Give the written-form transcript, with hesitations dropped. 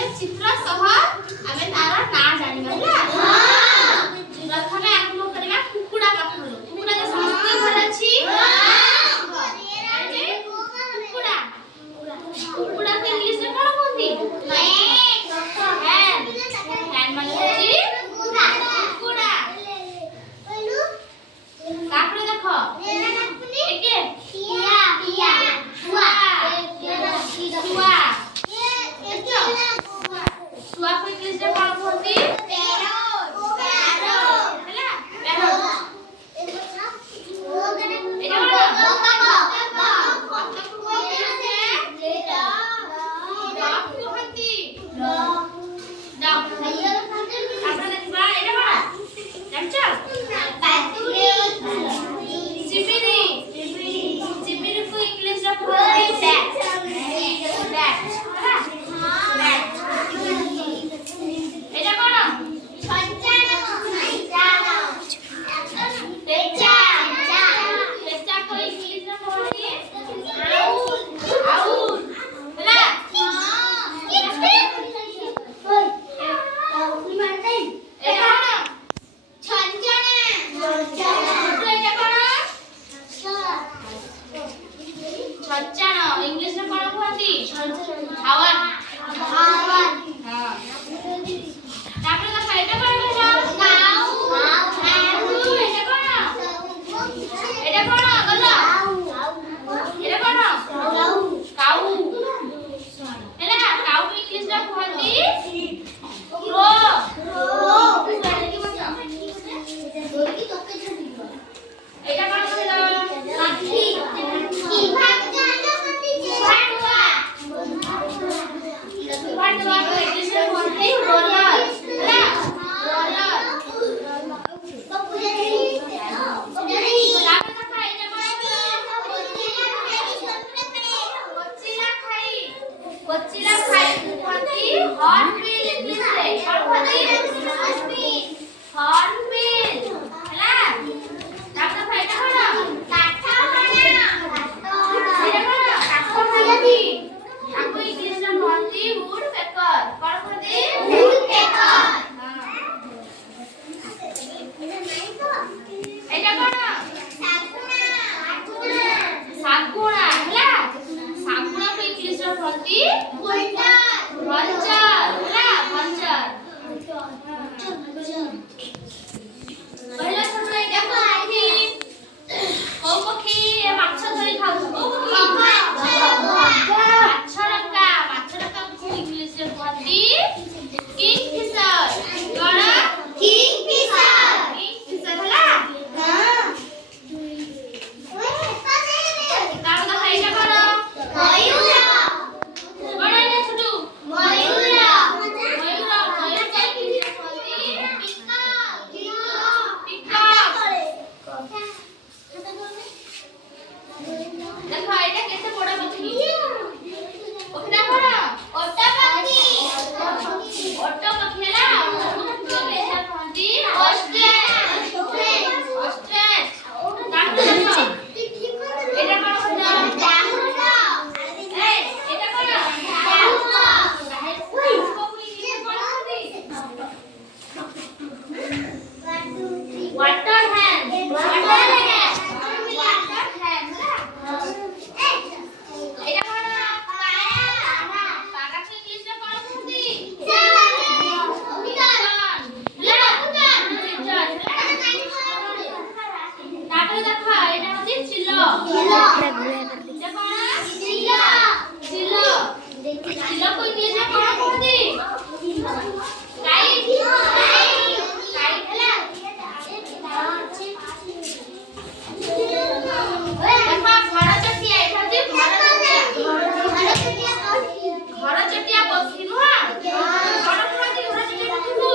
आमे चित्र सह आमे तार ना जानिबा हैला। हां प्रथमे आरंभ करबा कुकुडा पाखरु। कुकुडा के समस्त भल अछि। हां अरे कुकुडा कुकुडा के इंग्लिश में कोन कहंती? हैन हैन माने अछि कुकुडा। कुकुडा कहलु तापर देखो एके पिया पिया शुआ शुआ शुआ को इंग्लिश में कोन कहंती? पैरोट पैरोट हैला पैरोट एटा इंग्लिश में कोन कहंती? हावन हावन हां तापर का फाइदा कोन भेला? काऊ काऊ एटा कोन गला एटा कोन काऊ हैला काऊ को इंग्लिश में कहंती? क्रो एटा कोन भेला? हाथी कोचिला खाई कहंती हॉर्नबिल इंग्लिश रे कोन कहंती? हॉर्नबिल हैला तापर फाइदा कोन? काठा हणा एटा कोन काठा हणती ताको इंग्लिश में कहंती वुड पेकर कोन कहंती? वुड पेकर हां एटा कोन? सागुणा सागुणा हैला सागुणा को इंग्लिश में कहंती? वल्चर वल्चर हैला वल्चर पहिला शब्द एटा कहंती ओ पखी ए माछ धरि खाउ ओ पखी माछरका को इंग्लिश में कहंती? किंगफिशर कोन? किंगफिशर किंगफिशर हैला हां तार का फाइदा कोन? मयूर कोन है छोटू? मयूर मयूर मयूर के इंग्लिश में कहंती? पिकॉक देखो एटा केते बड़ा पक्षी ओकरा कोन? ओटा पक्षी ओटा पक्षी हैला इंग्लिश में कहंती? ऑस्ट्रिच ऑस्ट्रिच तापर देखो एटा कोन होला? डाहुआ ए एटा कोन? डाहुआ को इंग्लिश में कोन कहंती? वाटर हैन वाटर हैन वाटर हैन एटा कोन? पारा पारा को इंग्लिश में कोन कहंती? तापर देखो एटा होती चिलो चिलो एटा कोन? चिलो चिलो चिलो को इंग्लिश में कोन कहंती? काइट काइट हैला देखो घर चटिया एटा होती घर चटिया पक्षी नुहा कोन कहंती? घर चटिया पक्षी को